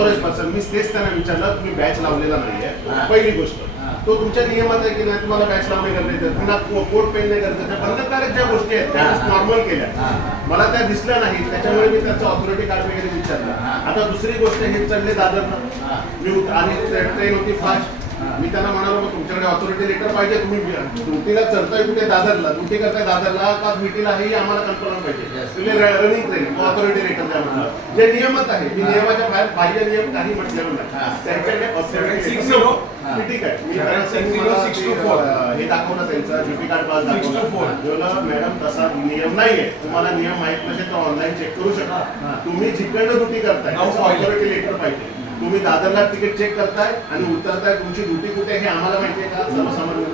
Authorise person, मी तेच त्यांना विचारलं, तुम्ही बॅच लावलेला नाहीये, पहिली गोष्ट तो तुमच्या नियमात आहे की नाही, तुम्हाला बॅच लावणे गरजेचं आहे, पुन्हा कोट पेन नाही गरजेचं, बंधनकारक ज्या गोष्टी आहेत त्या नॉर्मल केल्या, मला त्या दिसल्या नाही, त्याच्यामुळे मी त्याचं ऑथॉरिटी कार्ड वगैरे विचारलं. आता दुसरी गोष्ट, हे चढले दादरला मी आणि ट्रेन होती फास्ट, मी त्यांना म्हणालो तुमच्याकडे ऑथॉरिटी लेटर पाहिजे, तुम्ही ड्युटीला चढताय कुठे दादरला, ड्युटी करताय दादरला का विटीला, हे आम्हाला कन्फर्म पाहिजे, तुम्ही रनिंग ट्रेन ऑथॉरिटी लेटर द्या म्हटलं, जे नियमत आहे, मी नियमाच्या बाहेर बाह्य नियम काही म्हटलेलं नाही, त्यांच्याकडे ठीक आहे, मी हे दाखवलं त्यांचं ड्युटी कार्ड पास दाखवलं, मॅडम तसा नियम नाहीये, तुम्हाला नियम माहित नसेल तर ऑनलाईन चेक करू शकता, तुम्ही जिकडनं ड्युटी करताय ऑथॉरिटी लेटर पाहिजे, तुम्ही दादरला तिकीट चेक करताय आणि उतरताय, तुमची ड्युटी कुठे हे आम्हाला माहिती आहे का सर्वसामान्य,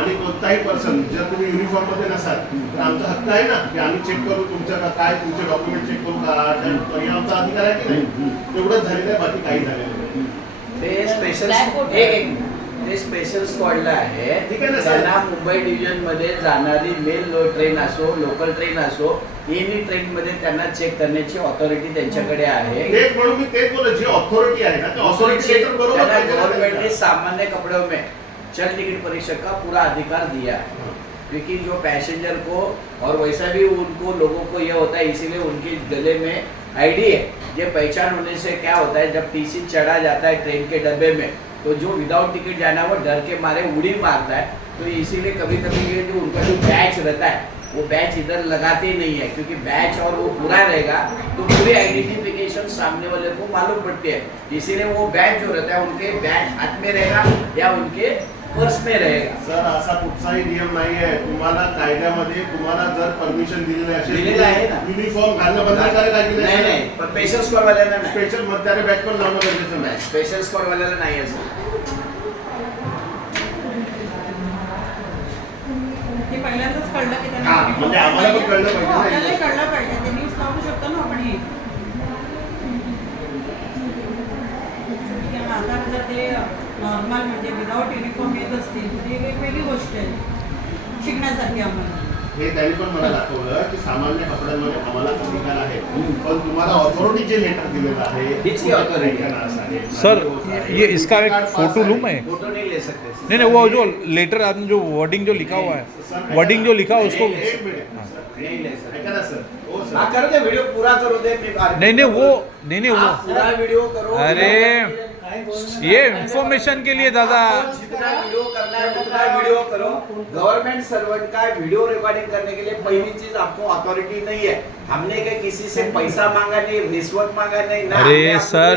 आणि कोणताही पर्सन जर तुम्ही युनिफॉर्म मध्ये नसाल तर आमचा हक्क आहे ना की आम्ही चेक करू तुमचं काय, तुमचे डॉक्युमेंट चेक करू का, हे आमचा अधिकार आहे की नाही, तेवढंच झालेलं आहे, बाकी काही झालेलं नाही. ते स्पेशल स्क्वॉडला आहे, त्यांना मुंबई डिव्हिजन मध्ये जाणारी मेल ट्रेन असो, लोकल ट्रेन असो, एनी ट्रेन मध्ये त्यांना चेक करण्याची ऑथॉरिटी त्यांच्याकडे आहे. तेच म्हणून मी तेच बोललो, जी ऑथॉरिटी आहे ना, ते ऑथॉरिटी लेटर बरोबर गवर्नमेंट ने सामान्य कपड़ों में चल टिकट परीक्षक का पूरा अधिकार दिया है, क्योंकि जो पैसेंजर को और वैसा भी उनको लोगों को यह होता है, इसीलिए उनके गले में आईडी है, ये पहचान होने से क्या होता है, जब टीसी चढ़ा जाता है ट्रेन के डब्बे में तो जो विदाउट टिकट जाना वो डर के मारे उड़ी मारता है, तो इसीलिए कभी कभी ये जो उनका जो बैच रहता है वो बैच इधर लगाते ही नहीं है, क्योंकि बैच और वो पूरा रहेगा तो पूरी आइडेंटिफिकेशन सामने वाले को मालूम पड़ती है, इसीलिए वो बैच जो रहता है उनके बैच हाथ में रहेगा या उनके पर्स में रहेगा. सर असा कुठलाही नियम नाही आहे, तुम्हाला कायद्यामध्ये तुम्हाला जर परमिशन दिलेली असेल युनिफॉर्म घालणं बंधनकारक आहे की नाही? नाही, पण स्पेशल स्क्वॉड वाल्याला नाही, स्पेशल मतदार बॅच पण लावणं गरजेचं नाही, स्पेशल स्क्वॉड वाल्याला नाही असं. ते पहिल्यांदाच कळलं की त्यांना म्हणजे आम्हाला पण कळलं पाहिजे, आपल्याला कळलं पाहिजे, ते न्यूज लावू शकतो ना आपण. हे आता जर ते नॉर्मल म्हणजे विदाउट युनिफॉर्म येत असतील तर ही वेगवेगळी गोष्ट आहे शिकण्यासाठी आम्हाला. हे त्यांनी पण मला दाखवलं की सामान्य कपड्यांमध्ये आम्हाला अधिकार आहे, पण तुम्हाला ऑथॉरिटी जे लेटर दिलेलं आहे सर, ये इसका एक फोटो लूँ मैं? फोटो नहीं ले सकते. नहीं, वो जो लेटर आपने जो वर्डिंग जो लिखा हुआ है, वर्डिंग जो लिखा है उसको एक मिनिट नहीं ले सकते. ऐका ना सर, हो सर, हाँ कर दे, वीडियो पूरा करो दे. नहीं वो पूरा वीडियो करो. अरे ये इंफॉर्मेशन के लिए दादा, जितना वीडियो करना है उतना वीडियो करो. गवर्नमेंट सर्वेंट का वीडियो रिकॉर्डिंग करने के लिए पहली चीज आपको अथॉरिटी नहीं है, हमने किसी से पैसा मांगा नहीं, रिश्वत मांगा नहीं ना. अरे सर